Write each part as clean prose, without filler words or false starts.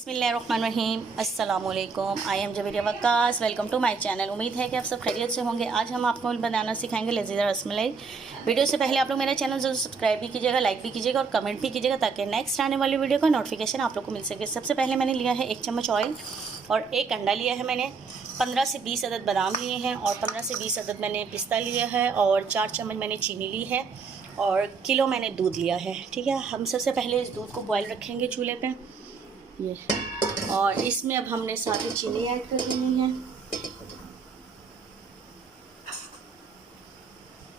बिस्मिल्लाहिर्रहमानिर्रहीम अस्सलामुअलैकुम। I am Jabir Waqqas. Welcome to my channel. उम्मीद है कि आप सब खैरियत से होंगे। आज हम आपको बनाना सिखाएंगे लजीज़ा रसमलाई। वीडियो से पहले आप लोग मेरा चैनल जरूर सब्सक्राइब भी कीजिएगा, लाइक भी कीजिएगा और कमेंट भी कीजिएगा ताकि नेक्स्ट आने वाली वीडियो का नोटिफिकेशन आप लोग को मिल सके। सबसे पहले मैंने लिया है 1 चम्मच ऑयल और 1 अंडा लिया है। मैंने 15 से 20 अदद बादाम लिए हैं और 15 से 20 अदद मैंने पिस्ता लिया है और 4 चम्मच मैंने चीनी ली है और किलो मैंने दूध लिया है। ठीक है, हम सबसे पहले इस दूध को बॉयल रखेंगे चूल्हे पे ये, और इसमें अब हमने सारी चीनी ऐड कर देनी है।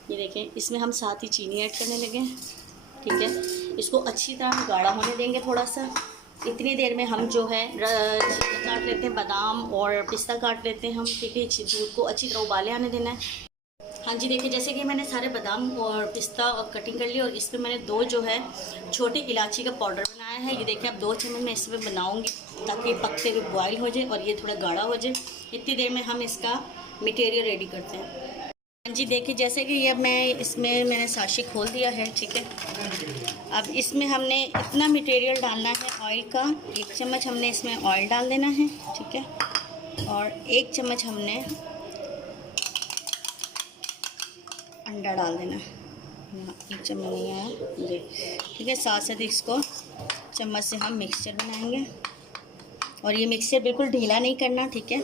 ये देखें, इसमें हम साथ ही चीनी ऐड करने लगे। ठीक है, इसको अच्छी तरह गाढ़ा होने देंगे थोड़ा सा। इतनी देर में हम जो है काट लेते हैं बादाम और पिस्ता काट लेते हैं हम। ठीक है, दूध को अच्छी तरह उबाले आने देना है। हाँ जी, देखिए जैसे कि मैंने सारे बादाम और पिस्ता और कटिंग कर ली और इसमें मैंने 2 जो है छोटी इलायची का पाउडर बनाया है। ये देखिए, अब 2 चम्मच मैं इसमें बनाऊंगी ताकि पकते हुए बॉयल हो जाए और ये थोड़ा गाढ़ा हो जाए। इतनी देर में हम इसका मटेरियल रेडी करते हैं। हाँ जी, देखिए जैसे कि ये मैंने साशी खोल दिया है। ठीक है, अब इसमें हमने इतना मटेरियल डालना है ऑयल का। 1 चम्मच हमने इसमें ऑयल डाल देना है। ठीक है, और 1 चम्मच हमने अंडा डाल देना। 1 चम्मच नहीं आया जी। ठीक है, साथ साथ इसको चम्मच से हम मिक्सचर बनाएंगे और ये मिक्सचर बिल्कुल ढीला नहीं करना। ठीक है,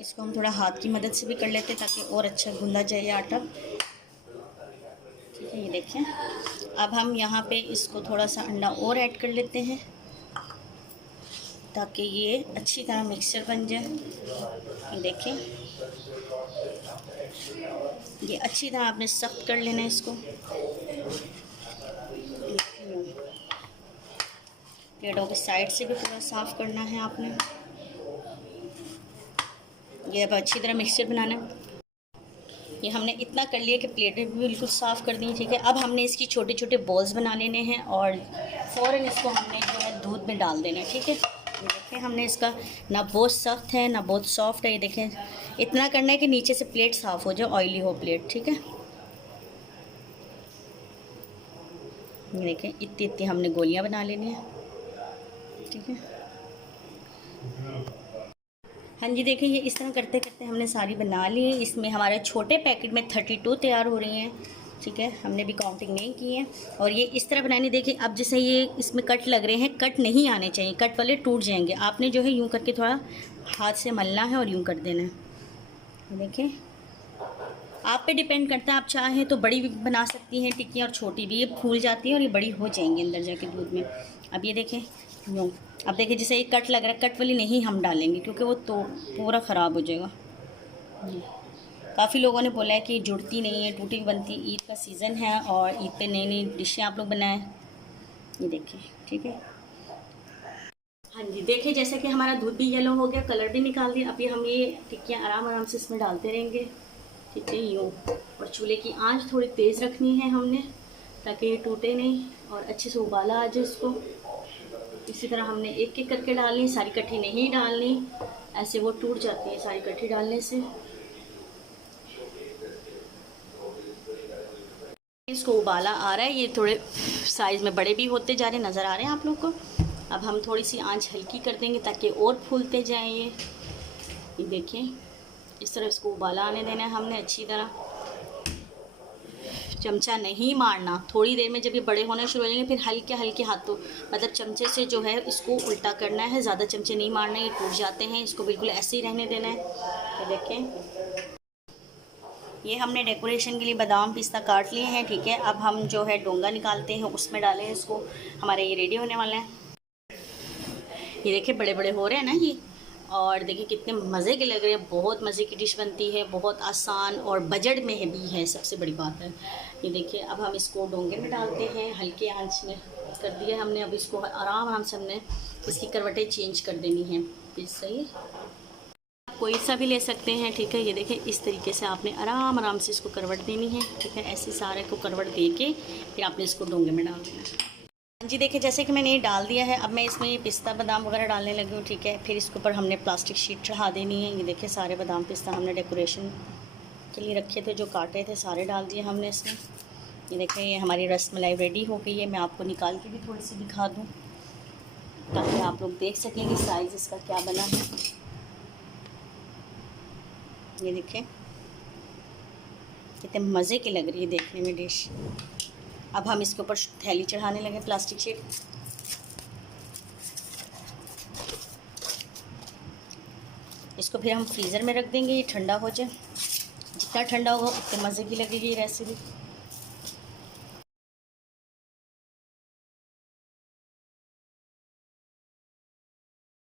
इसको हम थोड़ा हाथ की मदद से भी कर लेते हैं ताकि और अच्छा गूंदा जाए आटा। ठीक है, ये देखें, अब हम यहाँ पे इसको थोड़ा सा अंडा और ऐड कर लेते हैं ताकि ये अच्छी तरह मिक्सचर बन जाए। ये देखें, ये अच्छी तरह आपने सख्त कर लेना है इसको। प्लेटों के साइड से भी पूरा साफ़ करना है आपने। ये अब अच्छी तरह मिक्सचर बनाना है। ये हमने इतना कर लिया कि प्लेटें भी बिल्कुल साफ़ कर दी। ठीक है, अब हमने इसकी छोटे छोटे बॉल्स बना लेने हैं और फ़ौरन इसको हमने जो है दूध में डाल देना है। ठीक है, ये देखें, हमने इसका ना बहुत सख्त है ना बहुत सॉफ्ट है। ये देखें, इतना करना है कि नीचे से प्लेट साफ़ हो जाए, ऑयली हो प्लेट। ठीक है, ये देखें, इतनी इतनी हमने गोलियां बना लेनी है। ठीक है, हाँ जी, देखिए ये इस तरह करते करते हमने सारी बना ली है। इसमें हमारे छोटे पैकेट में 32 तैयार हो रही हैं। ठीक है, हमने भी काउंटिंग नहीं की है और ये इस तरह बनानी। देखिए, अब जैसे ये इसमें कट लग रहे हैं, कट नहीं आने चाहिए, कट वाले टूट जाएंगे। आपने जो है यूँ करके थोड़ा हाथ से मलना है और यूँ कर देना है। देखिए, आप पे डिपेंड करता है, आप चाहें तो बड़ी भी बना सकती हैं टिक्कियाँ और छोटी भी। ये फूल जाती है और ये बड़ी हो जाएंगी अंदर जाके दूध में। अब ये देखें यूँ, अब देखिए जैसे ये कट लग रहा है, कट वाली नहीं हम डालेंगे क्योंकि वो तो पूरा ख़राब हो जाएगा। काफ़ी लोगों ने बोला है कि जुड़ती नहीं है, टूटी बनती। ईद का सीज़न है और ईद पे नई नई डिशें आप लोग बनाएं। ये देखिए, ठीक है। हाँ जी, देखिए जैसे कि हमारा दूध भी येलो हो गया, कलर भी निकाल दिया। अभी हम ये टिक्कियाँ आराम आराम से इसमें डालते रहेंगे। ठीक है, यूँ। और चूल्हे की आंच थोड़ी तेज़ रखनी है हमने ताकि ये टूटे नहीं और अच्छे से उबाला आ जाए इसको। इसी तरह हमने एक एक करके डालनी, सारी इकट्ठी नहीं डालनी, ऐसे वो टूट जाती है सारी इकट्ठी डालने से। इसको उबाला आ रहा है, ये थोड़े साइज़ में बड़े भी होते जा रहे नज़र आ रहे हैं आप लोग को। अब हम थोड़ी सी आंच हल्की कर देंगे ताकि और फूलते जाएं ये देखिए, इस तरह इसको उबाला आने देना है हमने अच्छी तरह। चमचा नहीं मारना। थोड़ी देर में जब ये बड़े होने शुरू हो जाएंगे फिर हल्के हल्के हाथों, मतलब चमचे से जो है इसको उल्टा करना है। ज़्यादा चमचे नहीं मारना, ये टूट जाते हैं। इसको बिल्कुल ऐसे ही रहने देना है। तो देखें, ये हमने डेकोरेशन के लिए बादाम पिस्ता काट लिए हैं। ठीक है, अब हम जो है डोंगा निकालते हैं, उसमें डालें इसको। हमारे ये रेडी होने वाले हैं। ये देखिए बड़े बड़े हो रहे हैं ना ये, और देखिए कितने मज़े के लग रहे हैं। बहुत मज़े की डिश बनती है, बहुत आसान और बजट में है भी है, सबसे बड़ी बात है। ये देखिए, अब हम इसको डोंगे में डालते हैं, हल्के आंच में कर दिया हमने। अब इसको आराम आराम से हमने इसकी करवटें चेंज कर देनी है। पीस सही, कोई सा भी ले सकते हैं। ठीक है, ये देखें इस तरीके से आपने आराम आराम से इसको करवट देनी है। ठीक है, ऐसे सारे को करवट दे के फिर आपने इसको डोंगे में डाल देना है। जी देखिए, जैसे कि मैंने ये डाल दिया है, अब मैं इसमें ये पिस्ता बादाम वगैरह डालने लगी हूँ। ठीक है, फिर इसके ऊपर हमने प्लास्टिक शीट चढ़ा देनी है। ये देखिए, सारे बादाम पिस्ता हमने डेकोरेशन के लिए रखे थे, जो काटे थे सारे डाल दिए हमने इसमें। ये देखिए, ये हमारी रसमलाई रेडी हो गई है। मैं आपको निकाल के भी थोड़ी सी दिखा दूँ। ताकि आप लोग देख सकें कि साइज़ इसका क्या बना है। ये देखें कितने मज़े की लग रही है देखने में डिश। अब हम इसके ऊपर थैली चढ़ाने लगे, प्लास्टिक शीट। इसको फिर हम फ्रीज़र में रख देंगे, ये ठंडा हो जाए। जितना ठंडा होगा उतने मज़े की लगेगी ये रेसिपी।